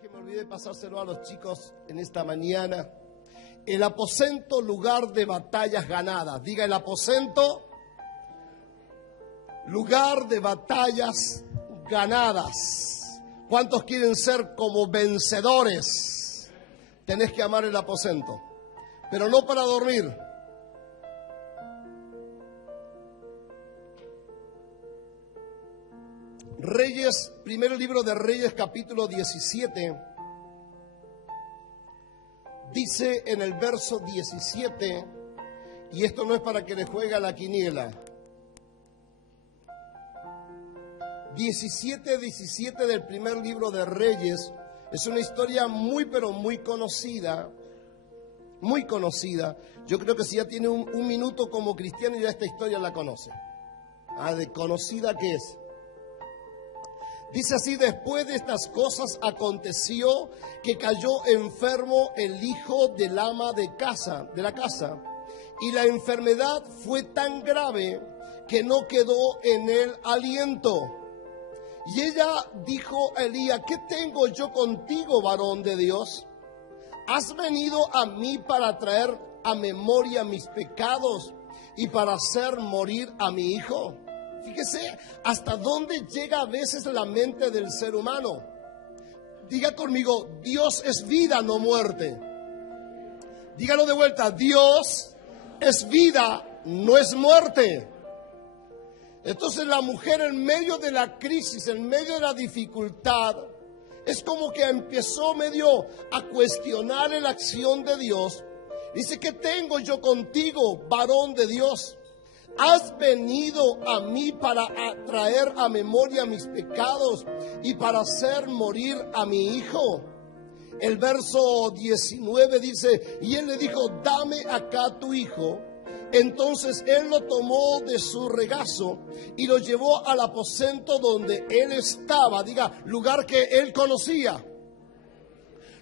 que me olvidé pasárselo a los chicos en esta mañana. El aposento, lugar de batallas ganadas. Diga, el aposento, lugar de batallas ganadas. ¿Cuántos quieren ser como vencedores? Tenés que amar el aposento, pero no para dormir. Reyes, primer libro de Reyes, capítulo 17, dice en el verso 17, y esto no es para que le juegue a la quiniela, 17 del primer libro de Reyes, es una historia muy pero muy conocida, muy conocida. Yo creo que si ya tiene un minuto como cristiano ya esta historia la conoce. De conocida que es. Dice así: después de estas cosas aconteció que cayó enfermo el hijo del ama de la casa, y la enfermedad fue tan grave que no quedó en él aliento. Y ella dijo a Elías: ¿qué tengo yo contigo, varón de Dios? ¿Has venido a mí para traer a memoria mis pecados y para hacer morir a mi hijo? Fíjese hasta dónde llega a veces la mente del ser humano. Diga conmigo: Dios es vida, no muerte. Dígalo de vuelta: Dios es vida, no es muerte. Entonces la mujer, en medio de la crisis, en medio de la dificultad, es como que empezó medio a cuestionar la acción de Dios. Dice: ¿qué tengo yo contigo, varón de Dios? ¿Has venido a mí para traer a memoria mis pecados y para hacer morir a mi hijo? El verso 19 dice: y él le dijo: dame acá tu hijo. Entonces él lo tomó de su regazo y lo llevó al aposento donde él estaba. Diga, lugar que él conocía.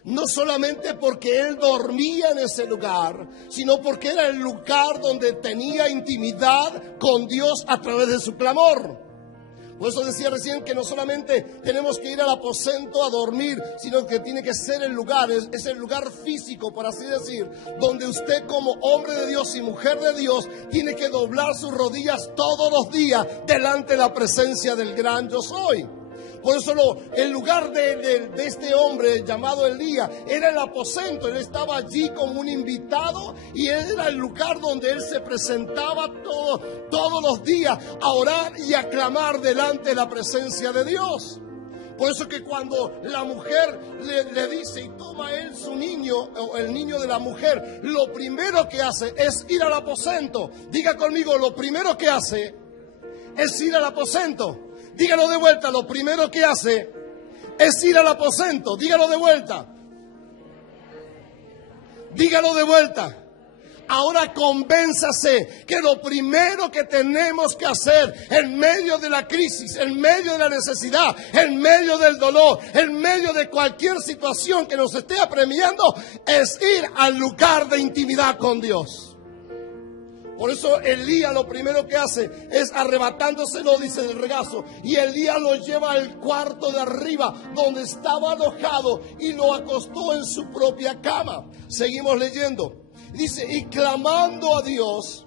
No solamente porque él dormía en ese lugar, sino porque era el lugar donde tenía intimidad con Dios a través de su clamor. Por eso decía recién que no solamente tenemos que ir al aposento a dormir, sino que tiene que ser el lugar, es el lugar físico, por así decir, donde usted como hombre de Dios y mujer de Dios tiene que doblar sus rodillas todos los días delante de la presencia del gran yo soy. Por eso el lugar de este hombre llamado Elías era el aposento. Él estaba allí como un invitado y era el lugar donde él se presentaba todos los días a orar y a clamar delante de la presencia de Dios. Por eso que cuando la mujer le dice y toma él su niño, o el niño de la mujer, lo primero que hace es ir al aposento. Diga conmigo: lo primero que hace es ir al aposento. Dígalo de vuelta: lo primero que hace es ir al aposento. Dígalo de vuelta. Dígalo de vuelta. Ahora convénzase que lo primero que tenemos que hacer en medio de la crisis, en medio de la necesidad, en medio del dolor, en medio de cualquier situación que nos esté apremiando, es ir al lugar de intimidad con Dios. Por eso Elías lo primero que hace es arrebatándoselo, dice, del regazo. Y Elías lo lleva al cuarto de arriba donde estaba alojado y lo acostó en su propia cama. Seguimos leyendo. Dice: y clamando a Dios,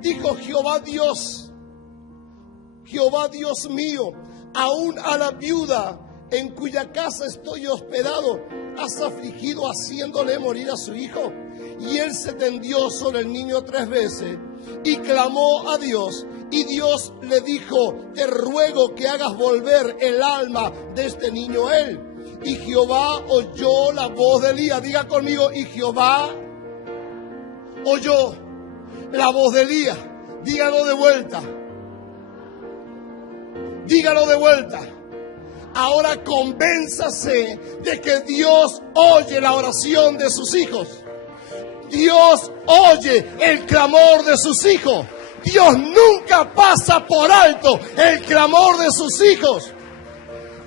dijo: Jehová Dios mío, aún a la viuda en cuya casa estoy hospedado, has afligido haciéndole morir a su hijo. Y él se tendió sobre el niño 3 veces y clamó a Dios. Y Dios le dijo: te ruego que hagas volver el alma de este niño a él. Y Jehová oyó la voz de Elías. Diga conmigo: y Jehová oyó la voz de Elías. Dígalo de vuelta. Dígalo de vuelta. Ahora convénzase de que Dios oye la oración de sus hijos. Dios oye el clamor de sus hijos. Dios nunca pasa por alto el clamor de sus hijos.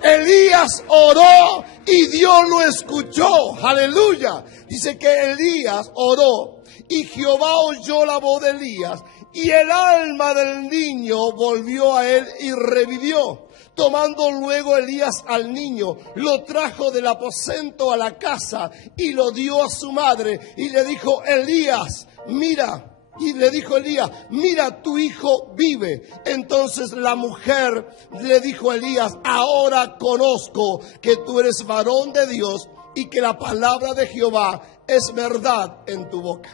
Elías oró y Dios lo escuchó. Aleluya. Dice que Elías oró y Jehová oyó la voz de Elías y el alma del niño volvió a él y revivió. Tomando luego Elías al niño, lo trajo del aposento a la casa y lo dio a su madre y le dijo, Elías, mira. Y le dijo Elías, mira, tu hijo vive. Entonces la mujer le dijo a Elías, ahora conozco que tú eres varón de Dios y que la palabra de Jehová es verdad en tu boca.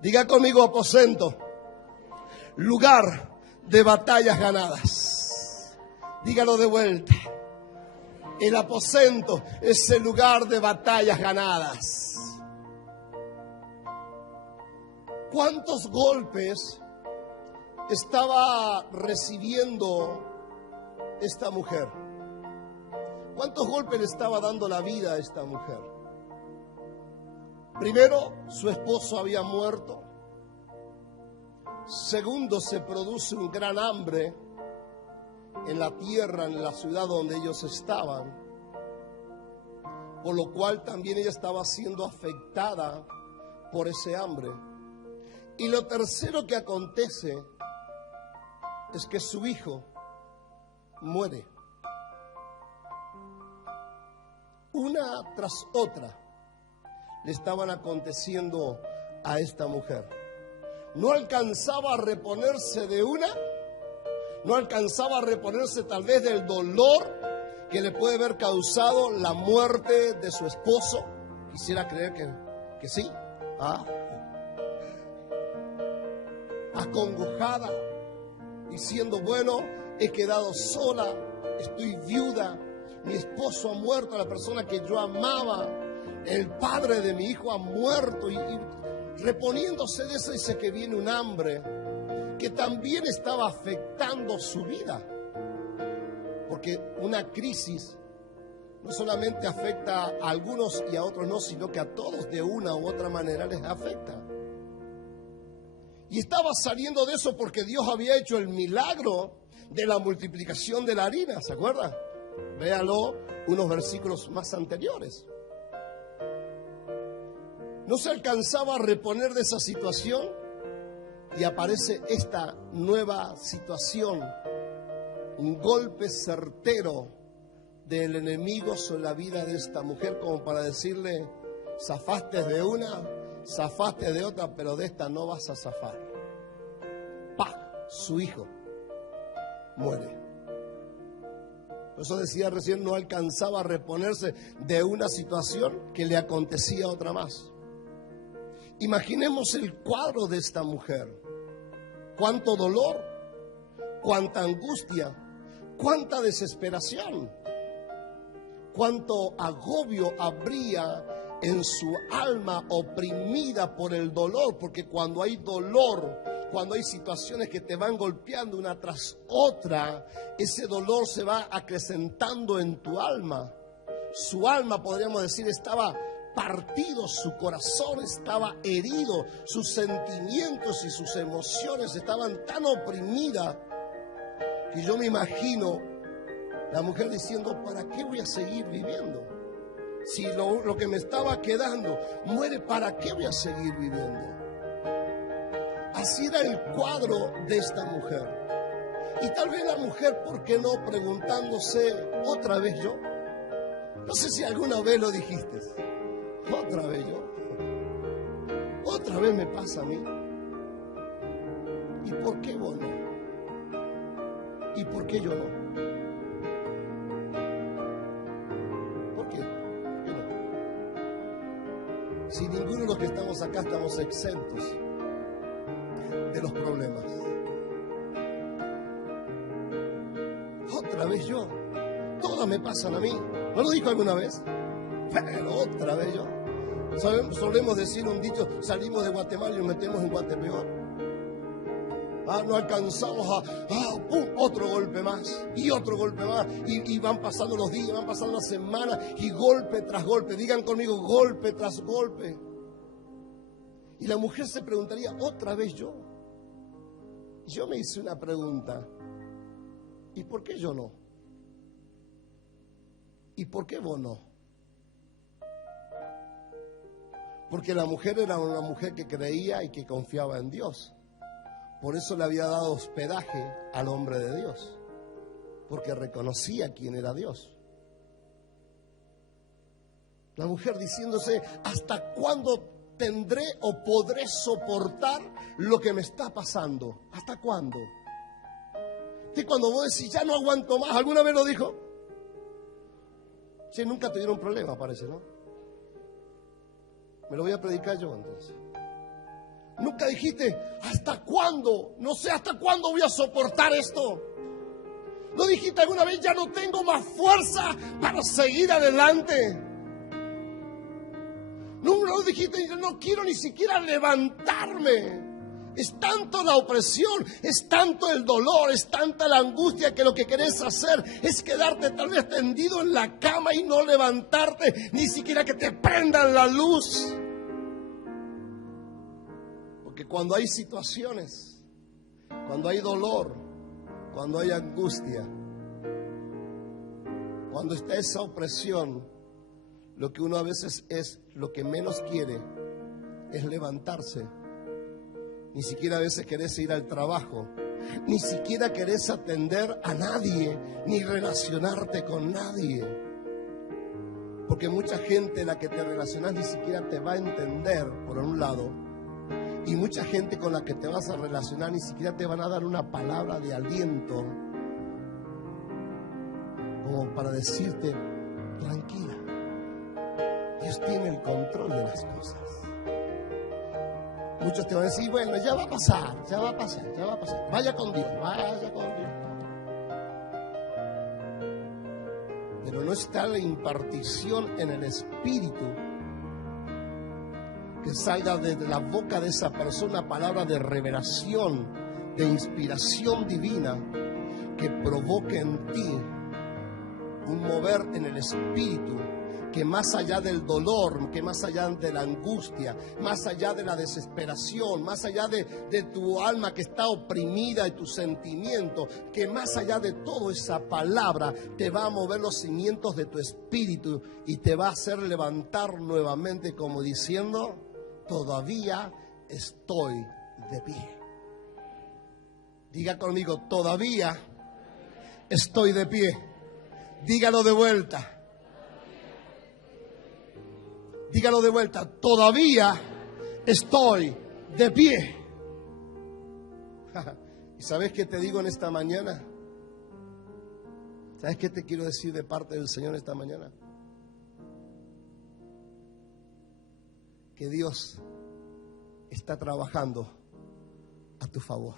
Diga conmigo, aposento, lugar de batallas ganadas. Dígalo de vuelta. El aposento es el lugar de batallas ganadas. ¿Cuántos golpes estaba recibiendo esta mujer? ¿Cuántos golpes le estaba dando la vida a esta mujer? Primero, su esposo había muerto. Segundo, se produce un gran hambre en la tierra, en la ciudad donde ellos estaban, por lo cual también ella estaba siendo afectada por ese hambre. Y lo tercero que acontece es que su hijo muere. Una tras otra le estaban aconteciendo a esta mujer. No alcanzaba a reponerse de una, no alcanzaba a reponerse tal vez del dolor que le puede haber causado la muerte de su esposo. Quisiera creer que sí. Acongojada, diciendo, bueno, he quedado sola, estoy viuda, mi esposo ha muerto, la persona que yo amaba, el padre de mi hijo ha muerto, y reponiéndose de eso dice que viene un hambre que también estaba afectando su vida, porque una crisis no solamente afecta a algunos y a otros no, sino que a todos de una u otra manera les afecta. Y estaba saliendo de eso porque Dios había hecho el milagro de la multiplicación de la harina, ¿se acuerdan? Véalo unos versículos más anteriores. No se alcanzaba a reponer de esa situación y aparece esta nueva situación, un golpe certero del enemigo sobre la vida de esta mujer, como para decirle, zafaste de una, zafaste de otra, pero de esta no vas a zafar. Su hijo muere. Por eso decía recién, no alcanzaba a reponerse de una situación que le acontecía a otra más. Imaginemos el cuadro de esta mujer. Cuánto dolor, cuánta angustia, cuánta desesperación, cuánto agobio habría en su alma oprimida por el dolor, porque cuando hay dolor, cuando hay situaciones que te van golpeando una tras otra, ese dolor se va acrecentando en tu alma. Su alma, podríamos decir, estaba partido, su corazón estaba herido, sus sentimientos y sus emociones estaban tan oprimidas que yo me imagino la mujer diciendo, ¿para qué voy a seguir viviendo? Si lo que me estaba quedando muere, ¿para qué voy a seguir viviendo? Así era el cuadro de esta mujer. Y tal vez la mujer, ¿por qué no? Preguntándose, ¿otra vez yo? No sé si alguna vez lo dijiste. ¿Otra vez yo? ¿Otra vez me pasa a mí? ¿Y por qué vos no? ¿Y por qué yo no? ¿Por qué? ¿Por qué no? Si ninguno de los que estamos acá estamos exentos de los problemas. Otra vez yo. Todas me pasan a mí. ¿No lo dijo alguna vez? Pero otra vez yo. Solemos decir un dicho, salimos de Guatemala y nos metemos en Guatepeor. No alcanzamos ¡pum! Otro golpe más y otro golpe más. Y van pasando los días, van pasando las semanas y golpe tras golpe. Digan conmigo, golpe tras golpe. Y la mujer se preguntaría, ¿otra vez yo? Yo me hice una pregunta. ¿Y por qué yo no? ¿Y por qué vos no? Porque la mujer era una mujer que creía y que confiaba en Dios. Por eso le había dado hospedaje al hombre de Dios. porque reconocía quién era Dios. La mujer diciéndose, ¿hasta cuándo tendré o podré soportar lo que me está pasando? ¿Hasta cuándo? Que cuando vos decís, ya no aguanto más, ¿alguna vez lo dijo? Sí, nunca tuvieron problema, parece, ¿no? Me lo voy a predicar yo entonces. Nunca dijiste, ¿hasta cuándo? No sé hasta cuándo voy a soportar esto. ¿No dijiste alguna vez, ya no tengo más fuerza para seguir adelante? No dijiste, no quiero ni siquiera levantarme. Es tanto la opresión, es tanto el dolor, es tanta la angustia que lo que querés hacer es quedarte tal vez tendido en la cama y no levantarte, ni siquiera que te prendan la luz. Porque cuando hay situaciones, cuando hay dolor, cuando hay angustia, cuando está esa opresión, lo que uno a veces es lo que menos quiere es levantarse. Ni siquiera a veces querés ir al trabajo, ni siquiera querés atender a nadie, ni relacionarte con nadie. Porque mucha gente la que te relacionas ni siquiera te va a entender, por un lado, y mucha gente con la que te vas a relacionar ni siquiera te van a dar una palabra de aliento, como para decirte, tranquila, Dios tiene el control de las cosas. Muchos te van a decir, bueno, ya va a pasar, ya va a pasar, ya va a pasar. Vaya con Dios, vaya con Dios. Pero no está la impartición en el Espíritu que salga desde la boca de esa persona palabra de revelación, de inspiración divina, que provoque en ti un mover en el Espíritu, que más allá del dolor, que más allá de la angustia, más allá de la desesperación, más allá de tu alma que está oprimida y tu sentimiento, que más allá de todo esa palabra te va a mover los cimientos de tu espíritu y te va a hacer levantar nuevamente como diciendo, todavía estoy de pie. Diga conmigo, todavía estoy de pie. Dígalo de vuelta. Dígalo de vuelta, todavía estoy de pie. ¿Y sabes qué te digo en esta mañana? ¿Sabes qué te quiero decir de parte del Señor esta mañana? Que Dios está trabajando a tu favor.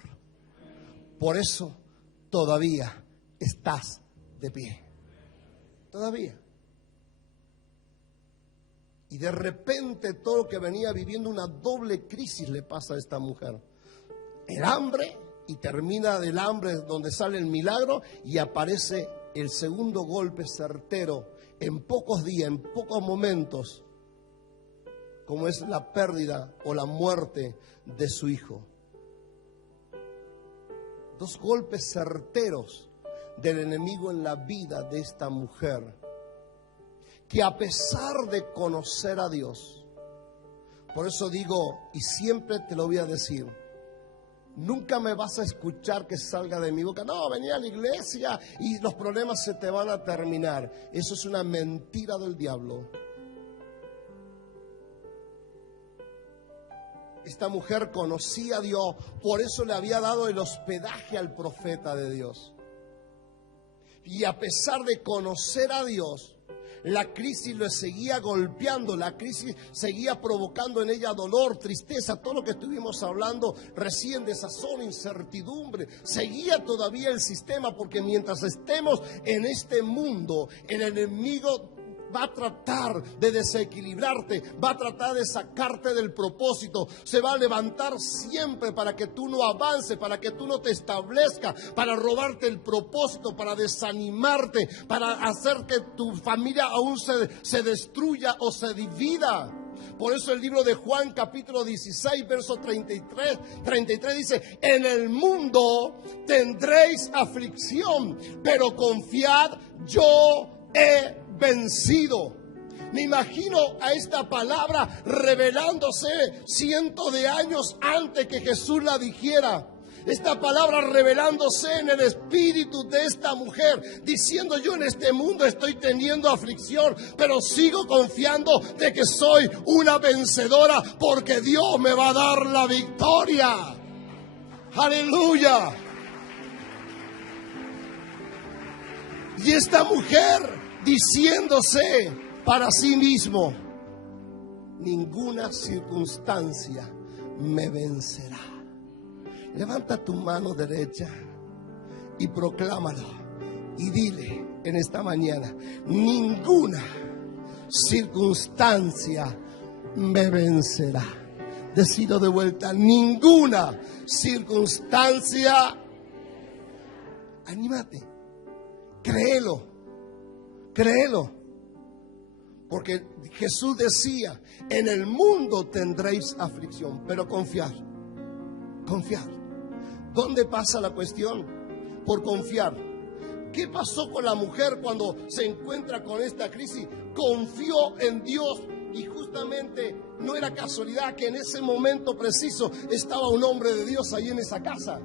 Por eso todavía estás de pie. Todavía. Y de repente todo lo que venía viviendo, una doble crisis le pasa a esta mujer. El hambre, y termina del hambre donde sale el milagro, y aparece el segundo golpe certero en pocos días, en pocos momentos, como es la pérdida o la muerte de su hijo. Dos golpes certeros del enemigo en la vida de esta mujer, que a pesar de conocer a Dios, por eso digo, y siempre te lo voy a decir, nunca me vas a escuchar que salga de mi boca, no, vení a la iglesia y los problemas se te van a terminar. Eso es una mentira del diablo. Esta mujer conocía a Dios, por eso le había dado el hospedaje al profeta de Dios. Y a pesar de conocer a Dios, la crisis lo seguía golpeando, la crisis seguía provocando en ella dolor, tristeza, todo lo que estuvimos hablando recién, desazón, incertidumbre. Seguía todavía el sistema, porque mientras estemos en este mundo, el enemigo va a tratar de desequilibrarte, va a tratar de sacarte del propósito, se va a levantar siempre para que tú no avances, para que tú no te establezcas, para robarte el propósito, para desanimarte, para hacer que tu familia aún se destruya o se divida. Por eso el libro de Juan capítulo 16 verso 33 dice, en el mundo tendréis aflicción, pero confiad, yo he vencido. Me imagino a esta palabra revelándose cientos de años antes que Jesús la dijera. Esta palabra revelándose en el espíritu de esta mujer, diciendo: yo en este mundo estoy teniendo aflicción, pero sigo confiando de que soy una vencedora, porque Dios me va a dar la victoria. Aleluya. Y esta mujer diciéndose para sí mismo: ninguna circunstancia me vencerá. Levanta tu mano derecha y proclámalo y dile en esta mañana: ninguna circunstancia me vencerá. Decido de vuelta: ninguna circunstancia. Anímate, créelo, créelo. Porque Jesús decía: en el mundo tendréis aflicción, pero confiar, confiar. ¿Dónde pasa la cuestión? Por confiar. ¿Qué pasó con la mujer cuando se encuentra con esta crisis? Confió en Dios, y justamente no era casualidad que en ese momento preciso estaba un hombre de Dios ahí en esa casa.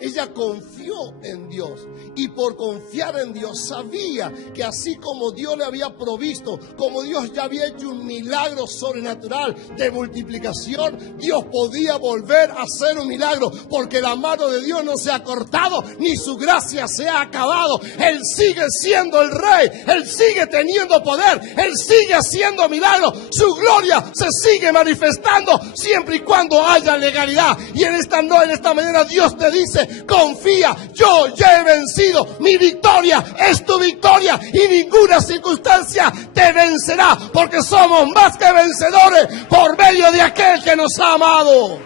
Ella confió en Dios, y por confiar en Dios sabía que así como Dios le había provisto, como Dios ya había hecho un milagro sobrenatural de multiplicación, Dios podía volver a hacer un milagro, porque la mano de Dios no se ha cortado ni su gracia se ha acabado. Él sigue siendo el Rey, Él sigue teniendo poder, Él sigue haciendo milagros, su gloria se sigue manifestando siempre y cuando haya legalidad. Y en esta mañana Dios te dice: confía, yo ya he vencido, mi victoria es tu victoria y ninguna circunstancia te vencerá, porque somos más que vencedores por medio de aquel que nos ha amado.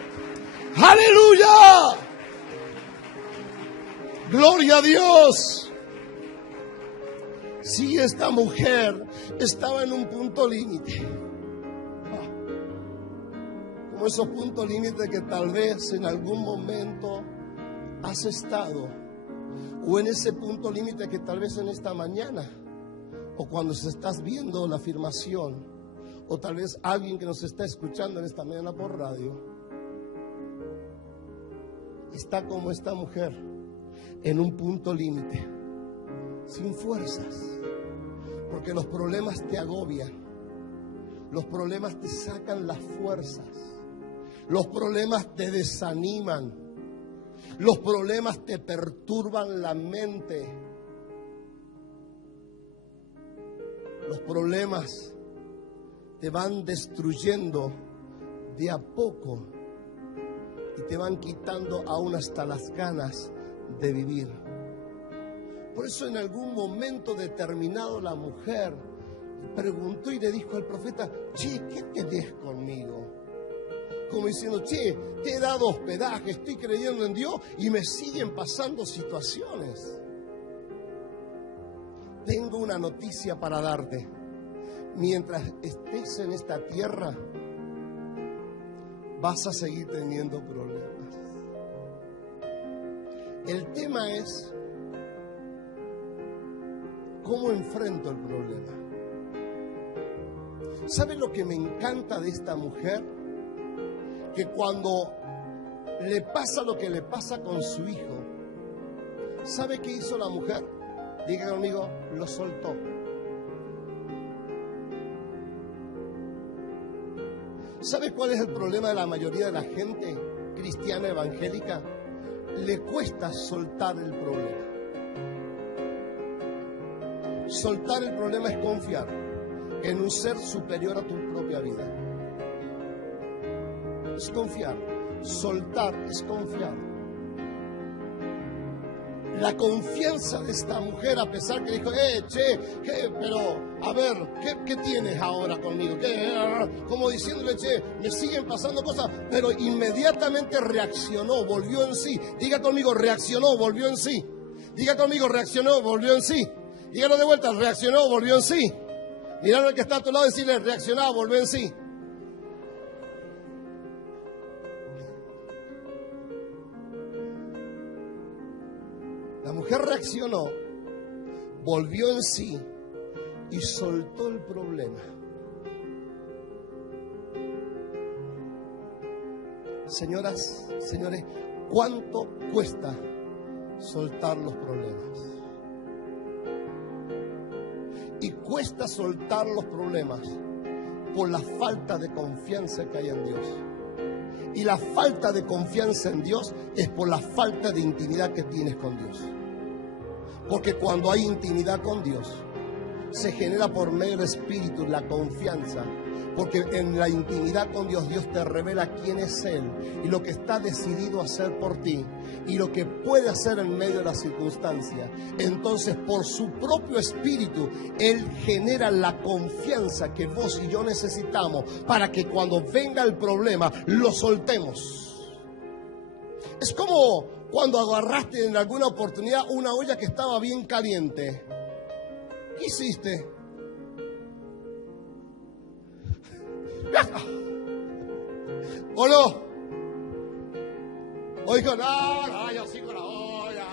¡Aleluya! ¡Gloria a Dios! Si esta mujer estaba en un punto límite, como esos puntos límites que tal vez en algún momento has estado, o en ese punto límite que tal vez en esta mañana, o cuando se estás viendo la afirmación, o tal vez alguien que nos está escuchando en esta mañana por radio, está como esta mujer en un punto límite, sin fuerzas, porque los problemas te agobian, los problemas te sacan las fuerzas, los problemas te desaniman, los problemas te perturban la mente. Los problemas te van destruyendo de a poco y te van quitando aún hasta las ganas de vivir. Por eso en algún momento determinado la mujer preguntó y le dijo al profeta: che, ¿qué tenés conmigo? Como diciendo: che, te he dado hospedaje, estoy creyendo en Dios y me siguen pasando situaciones. Tengo una noticia para darte: mientras estés en esta tierra, vas a seguir teniendo problemas. El tema es cómo enfrento el problema. ¿Saben lo que me encanta de esta mujer? Que cuando le pasa lo que le pasa con su hijo, ¿sabe qué hizo la mujer? Diga conmigo: lo soltó. ¿Sabe cuál es el problema de la mayoría de la gente cristiana evangélica? Le cuesta soltar el problema. Soltar el problema es confiar en un ser superior a tu propia vida. Es confiar. Soltar es confiar. La confianza de esta mujer, a pesar que dijo: pero a ver, ¿qué tienes ahora conmigo? Como diciéndole: che, me siguen pasando cosas, pero inmediatamente reaccionó, volvió en sí. Diga conmigo: reaccionó, volvió en sí. Diga conmigo: reaccionó, volvió en sí. Dígalo de vuelta: reaccionó, volvió en sí. Mirando al que está a tu lado y decirle: reaccionó, volvió en sí. La mujer reaccionó, volvió en sí y soltó el problema. Señoras, señores, ¿Cuánto cuesta soltar los problemas? Y cuesta soltar los problemas por la falta de confianza que hay en Dios. Y la falta de confianza en Dios es por la falta de intimidad que tienes con Dios. Porque cuando hay intimidad con Dios, se genera por medio del Espíritu la confianza. Porque en la intimidad con Dios, Dios te revela quién es Él y lo que está decidido a hacer por ti y lo que puede hacer en medio de las circunstancias. Entonces, por su propio Espíritu, Él genera la confianza que vos y yo necesitamos para que cuando venga el problema, lo soltemos. Es como cuando agarraste en alguna oportunidad una olla que estaba bien caliente. ¿Qué hiciste? ¿O no? O dijo, no, yo sigo la olla.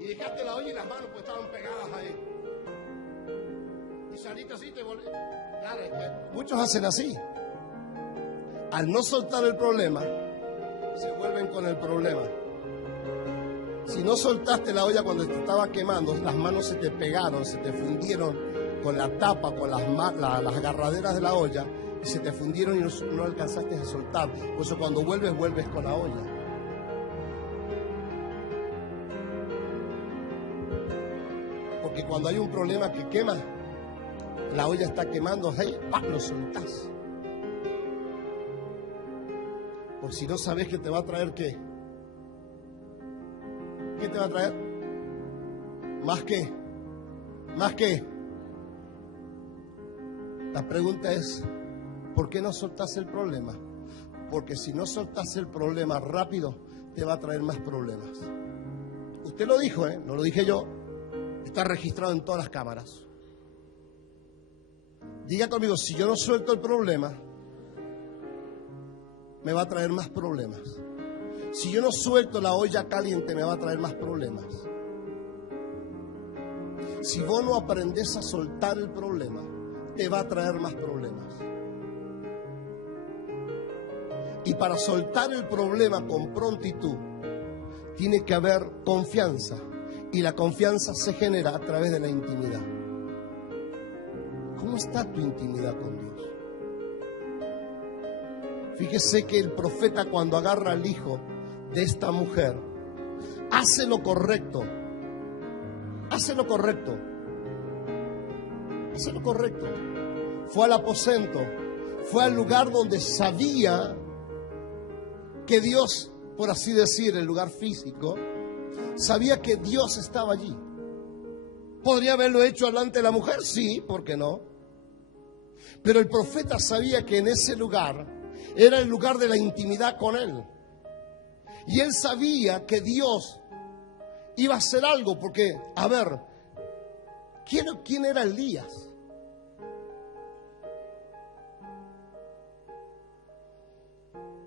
Y dejaste la olla y las manos pues estaban pegadas ahí. Y saliste así, te volviste. Claro, es que muchos hacen así. Al no soltar el problema, se vuelven con el problema. Si no soltaste la olla cuando te estaba quemando, las manos se te pegaron, se te fundieron con la tapa, con las agarraderas de la olla, y se te fundieron y no alcanzaste a soltar. Por eso cuando vuelves con la olla. Porque cuando hay un problema que quema, la olla está quemando, hey, lo soltás. Por si no sabes que te va a traer ¿qué? ¿Qué te va a traer? ¿Más qué? ¿Más qué? La pregunta es, ¿por qué no soltás el problema? Porque si no soltás el problema rápido, te va a traer más problemas. Usted lo dijo, no lo dije yo. Está registrado en todas las cámaras. Diga conmigo, si yo no suelto el problema, me va a traer más problemas. Si yo no suelto la olla caliente, me va a traer más problemas. Si vos no aprendés a soltar el problema, te va a traer más problemas. Y para soltar el problema con prontitud, tiene que haber confianza. Y la confianza se genera a través de la intimidad. ¿Cómo está tu intimidad con Dios? Fíjese que el profeta, cuando agarra al hijo de esta mujer, hace lo correcto. Hace lo correcto. Hace lo correcto. Fue al aposento. Fue al lugar donde sabía que Dios, por así decir, el lugar físico, sabía que Dios estaba allí. ¿Podría haberlo hecho delante de la mujer? Sí, ¿por qué no? Pero el profeta sabía que en ese lugar era el lugar de la intimidad con él. Y él sabía que Dios iba a hacer algo, porque, a ver, ¿quién era Elías?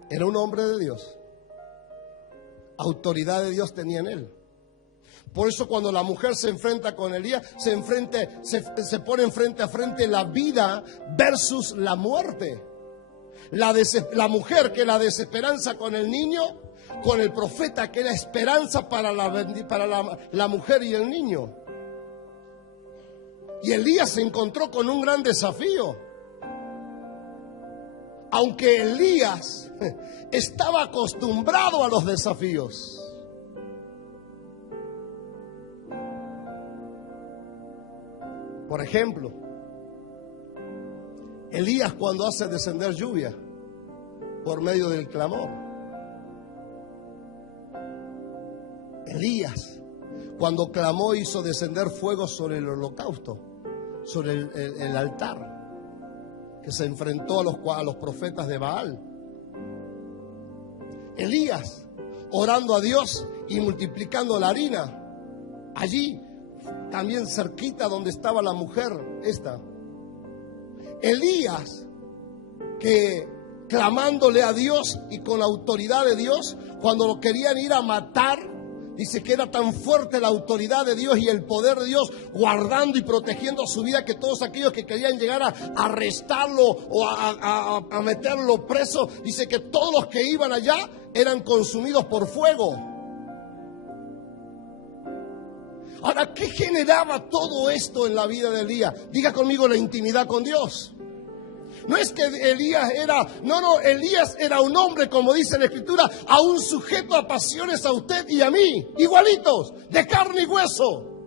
Era un hombre de Dios. Autoridad de Dios tenía en él. Por eso cuando la mujer se enfrenta con Elías, se pone frente a frente la vida versus la muerte. La mujer que es la desesperanza con el niño, con el profeta que es la esperanza para la mujer y el niño. Y Elías se encontró con un gran desafío. Aunque Elías estaba acostumbrado a los desafíos. Por ejemplo, Elías cuando hace descender lluvia por medio del clamor. Elías cuando clamó hizo descender fuego sobre el holocausto, sobre el altar, que se enfrentó a los profetas de Baal. Elías orando a Dios y multiplicando la harina. Allí, también cerquita donde estaba la mujer esta. Elías, que clamándole a Dios y con la autoridad de Dios, cuando lo querían ir a matar, Dice que era tan fuerte la autoridad de Dios y el poder de Dios guardando y protegiendo su vida, que todos aquellos que querían llegar a arrestarlo o a meterlo preso, dice que todos los que iban allá eran consumidos por fuego. Ahora, ¿qué generaba todo esto en la vida de Elías? Diga conmigo, la intimidad con Dios. No es que Elías Elías era un hombre, como dice la Escritura, aún sujeto a pasiones a usted y a mí, igualitos, de carne y hueso.